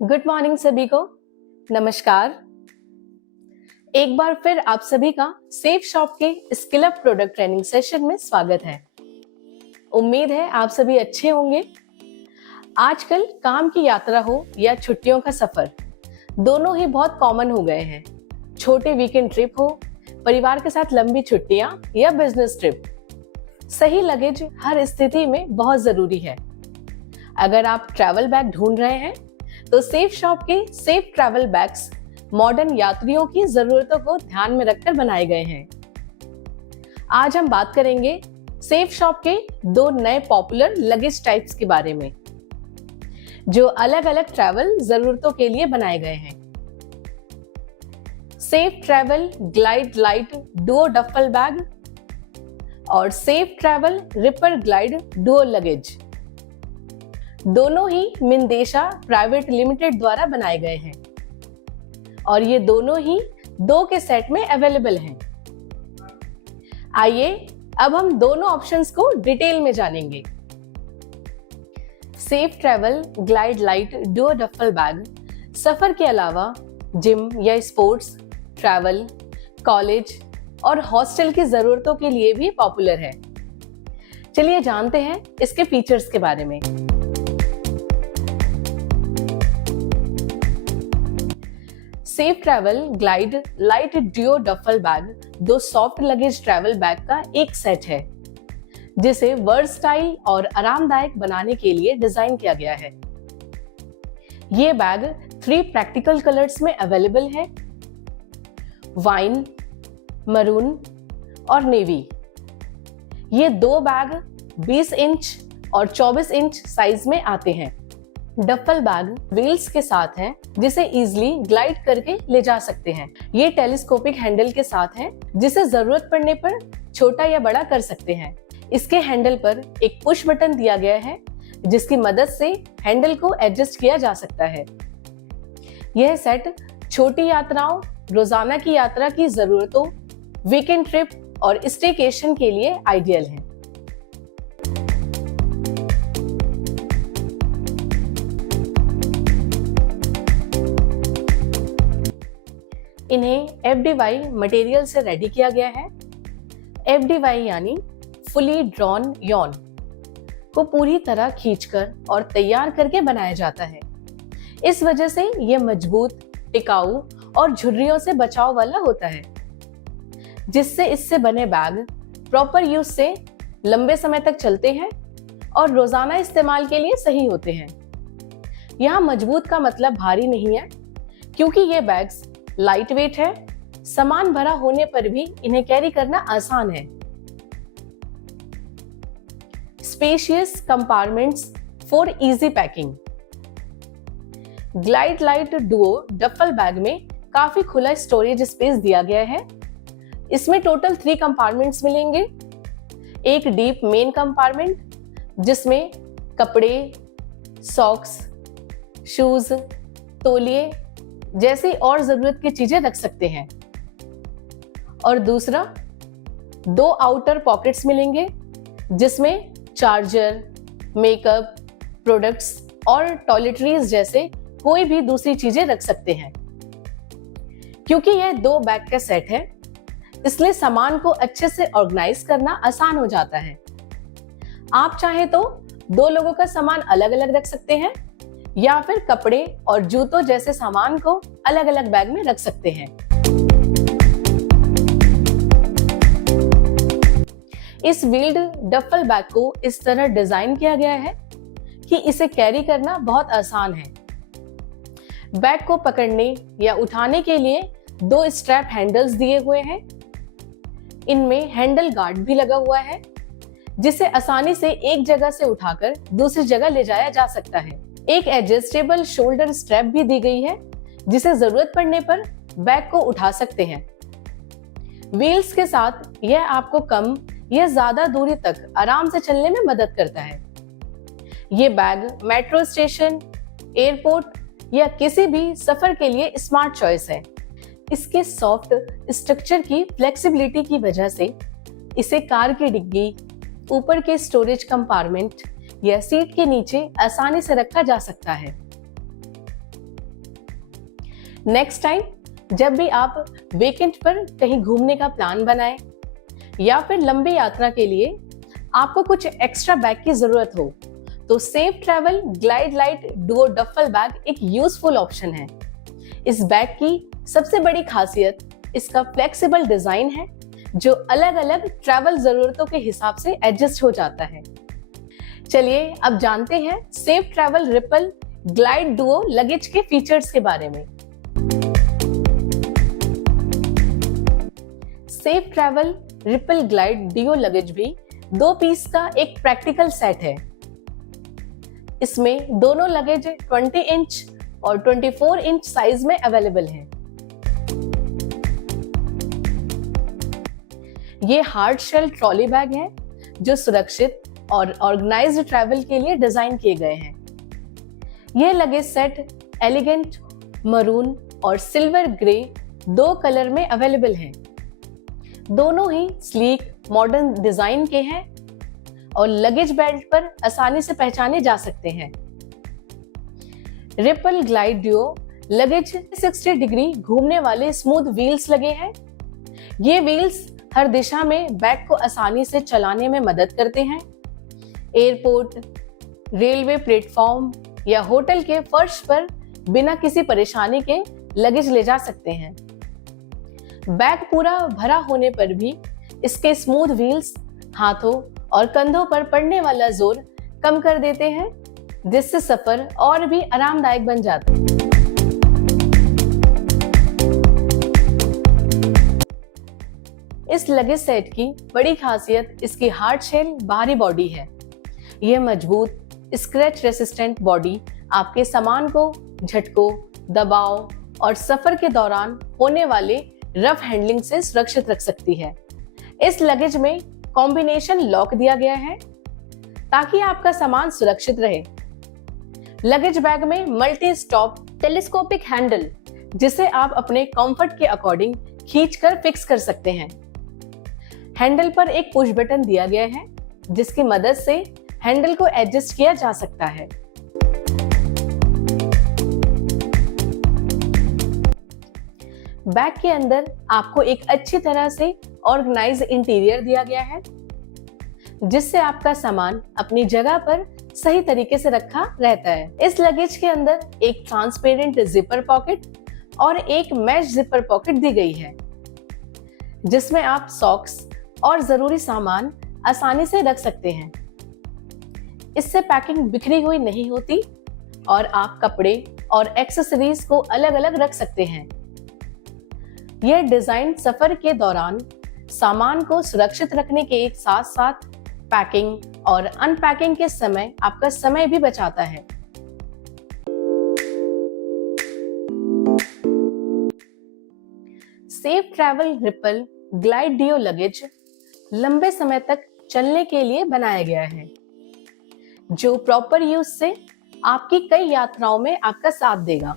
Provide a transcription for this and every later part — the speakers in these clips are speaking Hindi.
गुड मॉर्निंग सभी को। नमस्कार। एक बार फिर आप सभी का सेफ शॉप के skill up product training session में स्वागत है। उम्मीद है आप सभी अच्छे होंगे। आजकल काम की यात्रा हो या छुट्टियों का सफर, दोनों ही बहुत कॉमन हो गए हैं। छोटे वीकेंड ट्रिप हो, परिवार के साथ लंबी छुट्टियां या बिजनेस ट्रिप, सही लगेज हर स्थिति में बहुत जरूरी है। अगर आप ट्रैवल बैग ढूंढ रहे हैं तो सेफ शॉप के सेफ ट्रैवल बैग्स मॉडर्न यात्रियों की जरूरतों को ध्यान में रखकर बनाए गए हैं। आज हम बात करेंगे सेफ शॉप के दो नए पॉपुलर लगेज टाइप्स के बारे में, जो अलग अलग ट्रैवल जरूरतों के लिए बनाए गए हैं। Safe travel glide light duo duffel bag और safe travel ripper glide duo luggage, दोनों ही मिंदेशा प्राइवेट लिमिटेड द्वारा बनाए गए हैं और ये दोनों ही 2 के सेट में अवेलेबल हैं। आइए अब हम दोनों ऑप्शंस को डिटेल में जानेंगे। Safe travel glide light duo duffel bag सफर के अलावा जिम या स्पोर्ट्स, ट्रैवल, कॉलेज और हॉस्टल की जरूरतों के लिए भी पॉपुलर है। चलिए जानते हैं इसके फीचर्स के बारे में। Safe travel glide light duo duffel bag 2 soft luggage travel bag का एक सेट है, जिसे वर्सटाइल और आरामदायक बनाने के लिए डिजाइन किया गया है। ये बैग 3 प्रैक्टिकल कलर्स में अवेलेबल है, वाइन, मरून और नेवी। ये 2 बैग 20 इंच और 24 इंच साइज में आते हैं। डफल बैग व्हील्स के साथ है, जिसे इजीली ग्लाइड करके ले जा सकते हैं। ये टेलीस्कोपिक हैंडल के साथ है, जिसे जरूरत पड़ने पर छोटा या बड़ा कर सकते हैं। इसके हैंडल पर एक पुश बटन दिया गया है, जिसकी मदद से हैंडल को एडजस्ट किया जा सकता है। यह सेट छोटी यात्राओं, रोजाना की यात्रा की जरूरतों, वीकेंड ट्रिप और स्टेकेशन के लिए आइडियल है। इन्हें FDY मटेरियल से रेडी किया गया है। FDY यानी फुली ड्रॉन यॉन को पूरी तरह खींचकर और तैयार करके बनाया जाता है। इस वजह से यह मजबूत, टिकाऊ और झुर्रियों से बचाव वाला होता है, जिससे इससे बने बैग प्रॉपर यूज से लंबे समय तक चलते हैं और रोजाना इस्तेमाल के लिए सही होते हैं। यहाँ मजबूत का मतलब भारी नहीं है, क्योंकि ये बैग्स लाइट वेट है। सामान भरा होने पर भी इन्हें कैरी करना आसान है। Spacious compartments for easy packing. Glide light duo duffel bag में काफी खुला स्टोरेज स्पेस दिया गया है। इसमें टोटल 3 कंपार्टमेंट्स मिलेंगे। एक डीप मेन कंपार्टमेंट, जिसमें कपड़े, सॉक्स, शूज, तौलिए जैसी और जरूरत की चीजें रख सकते हैं, और दूसरा 2 आउटर पॉकेट्स मिलेंगे, जिसमें चार्जर, मेकअप प्रोडक्ट्स और टॉयलेटरीज जैसे कोई भी दूसरी चीजें रख सकते हैं। क्योंकि यह 2 बैग का सेट है, इसलिए सामान को अच्छे से ऑर्गेनाइज करना आसान हो जाता है। आप चाहे तो 2 लोगों का सामान अलग अलग रख सकते हैं, या फिर कपड़े और जूतों जैसे सामान को अलग अलग बैग में रख सकते हैं। इस व्हील्ड डफल बैग को इस तरह डिजाइन किया गया है कि इसे कैरी करना बहुत आसान है। बैग को पकड़ने या उठाने के लिए 2 स्ट्रैप हैंडल्स दिए हुए हैं। इनमें हैंडल गार्ड भी लगा हुआ है, जिसे आसानी से एक जगह से उठाकर दूसरी जगह ले जाया जा सकता है। एक एडजस्टेबल शोल्डर स्ट्रैप भी दी गई है, जिसे जरूरत पड़ने पर बैग को उठा सकते हैं। व्हील्स के साथ यह आपको कम या ज्यादा दूरी तक आराम से चलने में मदद करता है। ये बैग मेट्रो स्टेशन, एयरपोर्ट या किसी भी सफर के लिए स्मार्ट चॉइस है। इसके सॉफ्ट स्ट्रक्चर की फ्लेक्सिबिलिटी की वजह से इसे कार की डिग्गी, ऊपर के स्टोरेज कंपार्टमेंट या सीट के नीचे आसानी से रखा जा सकता है। नेक्स्ट टाइम जब भी आप वीकेंड पर कहीं घूमने का प्लान बनाएं या फिर लंबी यात्रा के लिए आपको कुछ एक्स्ट्रा बैग की जरूरत हो, तो safe travel glide light duo duffel bag एक यूजफुल ऑप्शन है। इस बैग की सबसे बड़ी खासियत इसका फ्लेक्सिबल डिजाइन है, जो अलग अलग ट्रैवल जरूरतों के हिसाब से एडजस्ट हो जाता है। चलिए अब जानते हैं safe travel ripple glide duo luggage के फीचर्स के बारे में। Safe travel ripple glide duo luggage भी 2 पीस का एक प्रैक्टिकल सेट है। इसमें दोनों लगेज 20 इंच और 24 इंच साइज में अवेलेबल हैं। ये हार्ड शेल ट्रॉली बैग है जो सुरक्षित और ऑर्गेनाइज्ड ट्रैवल के लिए डिजाइन किए गए हैं। यह लगेज सेट एलिगेंट मरून और सिल्वर ग्रे 2 कलर में अवेलेबल हैं। दोनों ही स्लीक मॉडर्न डिजाइन के हैं और लगेज बेल्ट पर आसानी से पहचाने जा सकते हैं। Ripple glide duo luggage 60 degree घूमने वाले स्मूथ व्हील्स लगे हैं। ये व्हील्स हर दिशा में बैग को आसानी से चलाने में मदद करते हैं। एयरपोर्ट, रेलवे प्लेटफॉर्म या होटल के फर्श पर बिना किसी परेशानी के लगेज ले जा सकते हैं। बैग पूरा भरा होने पर भी इसके स्मूथ व्हील्स हाथों और कंधों पर पड़ने वाला जोर कम कर देते हैं, जिससे सफर और भी आरामदायक बन जाता है। इस लगेज सेट की बड़ी खासियत इसकी हार्ड शेल बाहरी बॉडी है। यह मजबूत स्क्रैच रेसिस्टेंट बॉडी आपके सामान को झटकों, दबाव और सफर के दौरान होने वाले रफ हैंडलिंग से सुरक्षित रख सकती है। इस लगेज में कॉम्बिनेशन लॉक दिया गया है ताकि आपका सामान सुरक्षित रहे। लगेज बैग में मल्टी स्टॉप टेलीस्कोपिक हैंडल, जिसे आप अपने कंफर्ट के अकॉर्डिंग खींचकर फिक्स कर सकते हैं। हैंडल पर एक पुश बटन दिया गया है, जिसकी मदद से हैंडल को एडजस्ट किया जा सकता है। बैग के अंदर आपको एक अच्छी तरह से ऑर्गेनाइज इंटीरियर दिया गया है, जिससे आपका सामान अपनी जगह पर सही तरीके से रखा रहता है। इस लगेज के अंदर एक ट्रांसपेरेंट जिपर पॉकेट और एक मैश जिपर पॉकेट दी गई है, जिसमें आप सॉक्स और जरूरी सामान आसानी से रख सकते हैं। इससे पैकिंग बिखरी हुई नहीं होती और आप कपड़े और एक्सेसरीज को अलग अलग रख सकते हैं। यह डिजाइन सफर के दौरान सामान को सुरक्षित रखने के एक साथ साथ पैकिंग और अनपैकिंग के समय आपका समय भी बचाता है। Safe travel ripple glide duo luggage लंबे समय तक चलने के लिए बनाया गया है, जो प्रॉपर यूज से आपकी कई यात्राओं में आपका साथ देगा।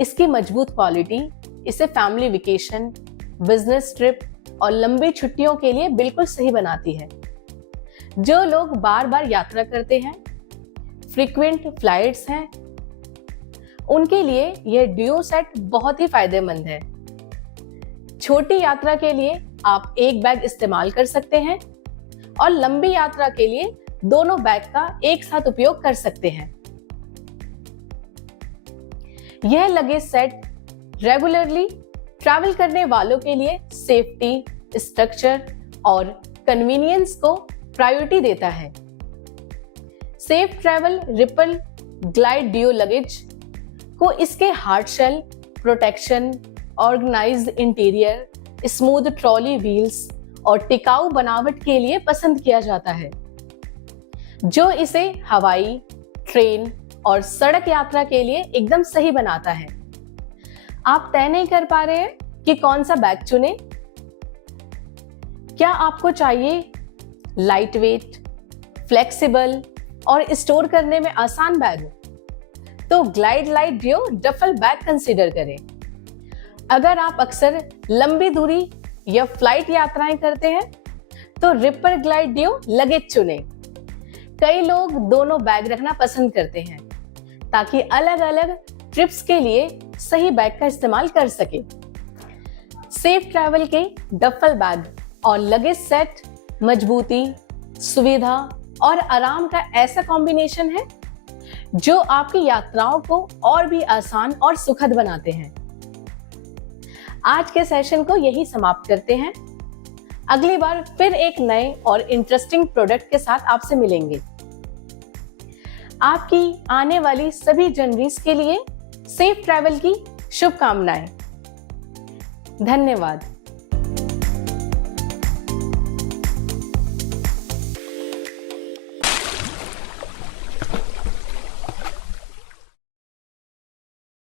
इसकी मजबूत क्वालिटी इसे फैमिली वेकेशन, बिजनेस ट्रिप और लंबी छुट्टियों के लिए बिल्कुल सही बनाती है। जो लोग बार बार यात्रा करते हैं, फ्रीक्वेंट फ्लाइट्स हैं, उनके लिए यह डुओ सेट बहुत ही फायदेमंद है। छोटी यात्रा के लिए आप एक बैग इस्तेमाल कर सकते हैं और लंबी यात्रा के लिए दोनों बैग का एक साथ उपयोग कर सकते हैं। यह लगेज सेट रेगुलरली ट्रैवल करने वालों के लिए सेफ्टी, स्ट्रक्चर और कन्वीनियंस को प्रायोरिटी देता है। Safe travel ripple glide duo luggage को इसके hard shell protection, organised interior, smooth trolley wheels और टिकाऊ बनावट के लिए पसंद किया जाता है, जो इसे हवाई, ट्रेन और सड़क यात्रा के लिए एकदम सही बनाता है। आप तय नहीं कर पा रहे हैं कि कौन सा बैग चुने? क्या आपको चाहिए लाइट वेट, फ्लेक्सिबल और स्टोर करने में आसान बैग? तो glide light duo duffel bag consider करें। अगर आप अक्सर लंबी दूरी या फ्लाइट यात्राएं करते हैं, तो रिपल ग्लाइड डुओ लगेज चुनें। कई लोग दोनों बैग रखना पसंद करते हैं ताकि अलग अलग ट्रिप्स के लिए सही बैग का इस्तेमाल कर सके। सेफ ट्रैवल के डफल बैग और लगेज सेट मजबूती, सुविधा और आराम का ऐसा कॉम्बिनेशन है जो आपकी यात्राओं को और भी आसान और सुखद बनाते हैं। आज के सेशन को यही समाप्त करते हैं। अगली बार फिर एक नए और इंटरेस्टिंग प्रोडक्ट के साथ आपसे मिलेंगे। आपकी आने वाली सभी जर्नीज के लिए सेफ ट्रैवल की शुभकामनाएं। धन्यवाद।